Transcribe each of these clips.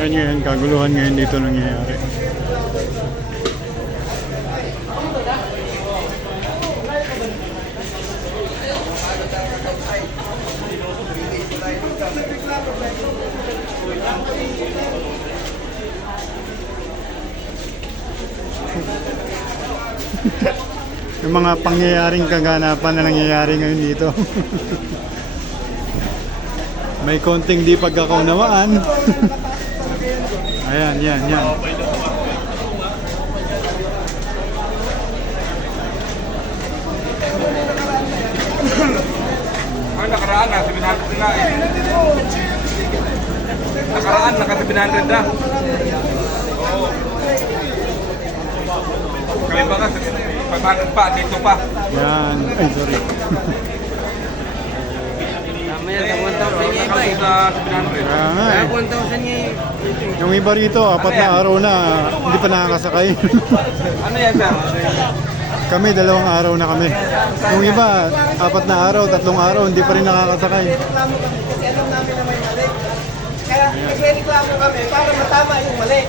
Ayun ngayon, kaguluhan ngayon dito nangyayari. Yung mga pangyayaring kaganapan na nangyayari ngayon dito. May konting di pagkakaunawaan. Ayan, yan, yan. Nakaraan na, 700 na eh. Nakaraan, naka 700 na. Oo. Kaya ba ka, 500 pa, dito pa. Yan. Ay, sorry. Mamaya 1,000 niya iba eh. Sa 700. Kaya nga Kaya eh. 1,000 niya eh. Yung iba rito, apat na araw na, hindi pa nakakasakay. Ano yan, sir? kami, dalawang araw na kami. Yung iba, apat na araw, tatlong araw, hindi pa rin nakakasakay. reklamo kami kasi alam namin na may mali. Kaya nagreklamo kami para matama yung mali.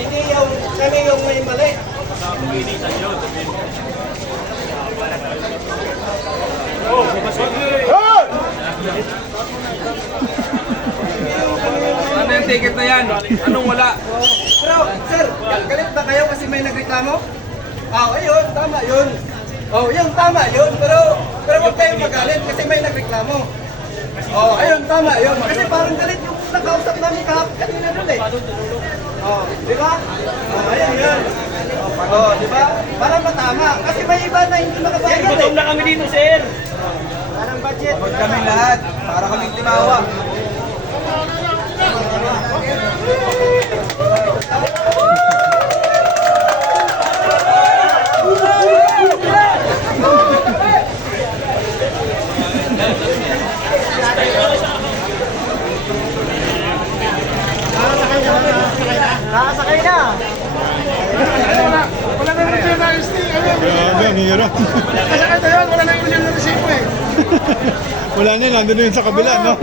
Hindi yung kami yung may mali. Ano yung ticket na yan? Anong wala? Pero, sir, galit ba kayo kasi may nagreklamo? Ah, ayun, tama yun. Oh, yun, tama yun. Pero, pero huwag kayong magalit kasi may nagreklamo. Oh, ayun, tama yun. Kasi parang galit yung nakausap namin kahapon kanina dun eh. Oh, di ba? Oh, ayun, yun. Oh, di ba? Para matama. Kasi may iba na hindi makabayad eh. na kami dito, sir. Budget. Huwag kami lahat, para kaming timawa. Nakasakay na. Wala na rin na ST. Ano? Grabe, ang hirap. Wala na yung na resibo eh. Wala na, nandun na yun sa kabila, no?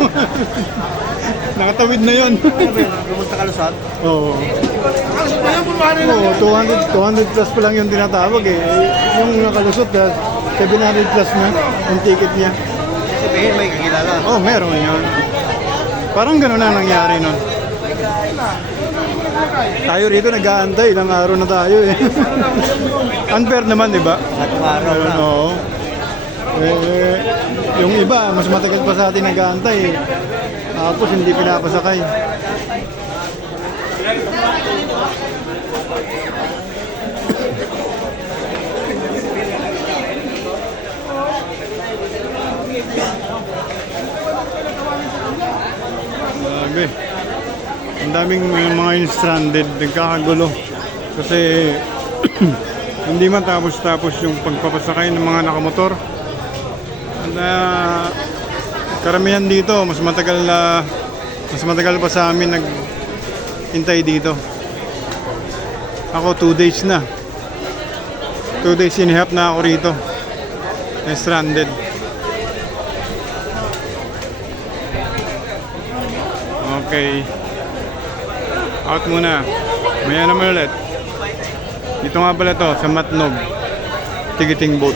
Nakatawid na yun. Pumunta ka Luzon? Oo. Kaso ba yan, puluhan nila. Oo, 200, 200 plus pa lang yung tinatawag eh. Yung nakalusot, ah, 700 plus na yung ticket niya. Sabihin may kakilala. Oh, meron yun. Parang gano'n na nangyari nun. Tayo rito nag-aantay, ilang araw na tayo eh. Unfair naman, di ba? Atong araw Ayun, oo. Eh, yung iba, mas matagal pa sa atin nag-aantay. Tapos hindi pinapasakay. Grabe. Ang daming mga, stranded, nagkakagulo. Kasi hindi man tapos-tapos yung pagpapasakay ng mga nakamotor. Na karamihan dito, mas matagal na mas matagal pa sa amin naghintay dito. Ako 2 days na. 2 days and a half na ako rito. Na stranded. Okay. Out muna. Maya naman ulit. Dito nga pala to sa Matnog. Ticketing boat.